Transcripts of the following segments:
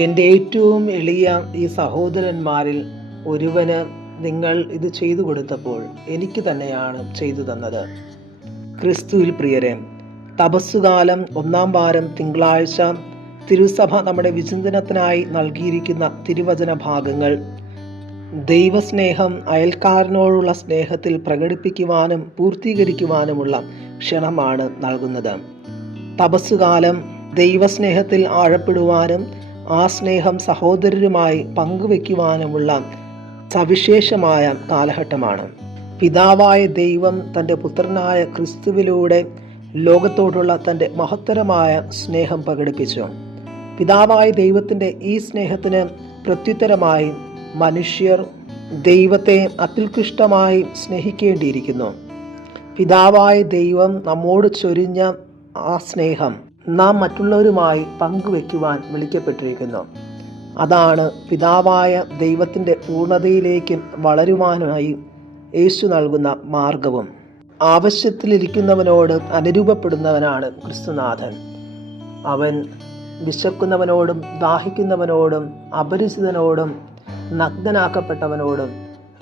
എന്റെ ഏറ്റവും എളിയ ഈ സഹോദരന്മാരിൽ ഒരുവന് നിങ്ങൾ ഇത് ചെയ്തു കൊടുത്തപ്പോൾ എനിക്ക് തന്നെയാണ് ചെയ്തു തന്നത്. ക്രിസ്തുവിൽ പ്രിയരെ തപസ്സുകാലം ഒന്നാം വാരം തിങ്കളാഴ്ച തിരുസഭ നമ്മുടെ വിചിന്തനത്തിനായി നൽകിയിരിക്കുന്ന തിരുവചന ഭാഗങ്ങൾ ദൈവസ്നേഹം അയൽക്കാരനോടുള്ള സ്നേഹത്തിൽ പ്രകടിപ്പിക്കുവാനും പൂർത്തീകരിക്കുവാനുമുള്ള ക്ഷണമാണ് നൽകുന്നത്. തപസ്സുകാലം ദൈവസ്നേഹത്തിൽ ആഴപ്പെടുവാനും ആ സ്നേഹം സഹോദരരുമായി പങ്കുവെക്കുവാനുമുള്ള സവിശേഷമായ കാലഘട്ടമാണ്. പിതാവായ ദൈവം തന്റെ പുത്രനായ ക്രിസ്തുവിലൂടെ ലോകത്തോടുള്ള തന്റെ മഹത്തരമായ സ്നേഹം പ്രകടിപ്പിച്ചു. പിതാവായ ദൈവത്തിന്റെ ഈ സ്നേഹത്തിന് പ്രത്യുത്തരമായി മനുഷ്യർ ദൈവത്തെ അത്യുത്കൃഷ്ടമായി സ്നേഹിക്കേണ്ടിയിരിക്കുന്നു. പിതാവായ ദൈവം നമ്മോട് ചൊരിഞ്ഞ ആ സ്നേഹം നാം മറ്റുള്ളവരുമായി പങ്കുവെക്കുവാൻ വിളിക്കപ്പെട്ടിരിക്കുന്നു. അതാണ് പിതാവായ ദൈവത്തിന്റെ പൂർണതയിലേക്ക് വളരുവാനായി യേശു നൽകുന്ന മാർഗവും. ആവശ്യത്തിലിരിക്കുന്നവനോട് അനുരൂപപ്പെടുന്നവനാണ് ക്രിസ്തുനാഥൻ. അവൻ വിശക്കുന്നവനോടും ദാഹിക്കുന്നവനോടും അപരിചിതനോടും നഗ്നനാക്കപ്പെട്ടവനോടും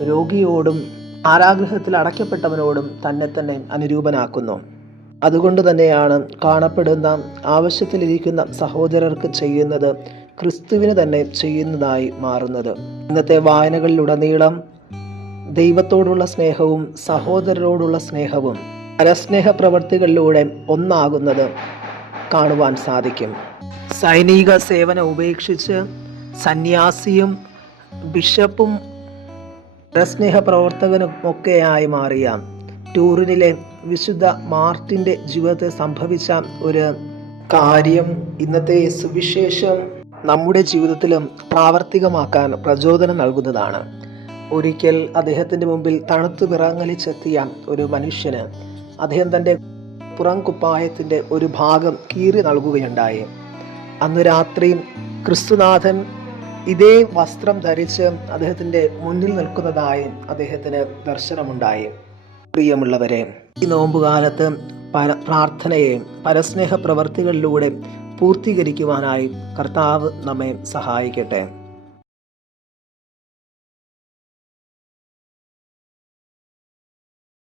രോഗിയോടും ആരാഗ്രഹത്തിൽ അടയ്ക്കപ്പെട്ടവനോടും തന്നെ തന്നെ അനുരൂപനാക്കുന്നു. അതുകൊണ്ട് തന്നെയാണ് കാണപ്പെടുന്ന ആവശ്യത്തിലിരിക്കുന്ന സഹോദരർക്ക് ചെയ്യുന്നത് ക്രിസ്തുവിന് തന്നെ ചെയ്യുന്നതായി മാറുന്നത്. ഇന്നത്തെ വായനകളിലുടനീളം ദൈവത്തോടുള്ള സ്നേഹവും സഹോദരരോടുള്ള സ്നേഹവും പരസ്നേഹ പ്രവർത്തികളിലൂടെ ഒന്നാകുന്നത് കാണുവാൻ സാധിക്കും. സൈനിക സേവനം ഉപേക്ഷിച്ച് സന്യാസിയും ബിഷപ്പും പരസ്നേഹ പ്രവർത്തകനും ഒക്കെയായി മാറിയ ടൂറിനിലെ വിശുദ്ധ മാർട്ടിന്റെ ജീവിതത്തിൽ സംഭവിച്ച ഒരു കാര്യം ഇന്നത്തെ സുവിശേഷം നമ്മുടെ ജീവിതത്തിലും പ്രാവർത്തികമാക്കാൻ പ്രചോദനം നൽകുന്നതാണ്. ഒരിക്കൽ അദ്ദേഹത്തിന്റെ മുമ്പിൽ തണുത്തു വിറങ്ങലിച്ചെത്തിയ ഒരു മനുഷ്യന് അദ്ദേഹം തന്റെ പുറം കുപ്പായത്തിന്റെ ഒരു ഭാഗം കീറി നൽകുകയുണ്ടായി. അന്ന് രാത്രി ക്രിസ്തുനാഥൻ ഇതേ വസ്ത്രം ധരിച്ച് അദ്ദേഹത്തിന്റെ മുന്നിൽ നിൽക്കുന്നതായി അദ്ദേഹത്തിന് ദർശനമുണ്ടായി. പ്രിയമുള്ളവരെ ഈ നോമ്പുകാലത്ത് പര പ്രാർത്ഥനയെ പരസ്നേഹ പ്രവർത്തികളിലൂടെ പൂർത്തീകരിക്കുവാനായി കർത്താവ് നമ്മെ സഹായിക്കട്ടെ.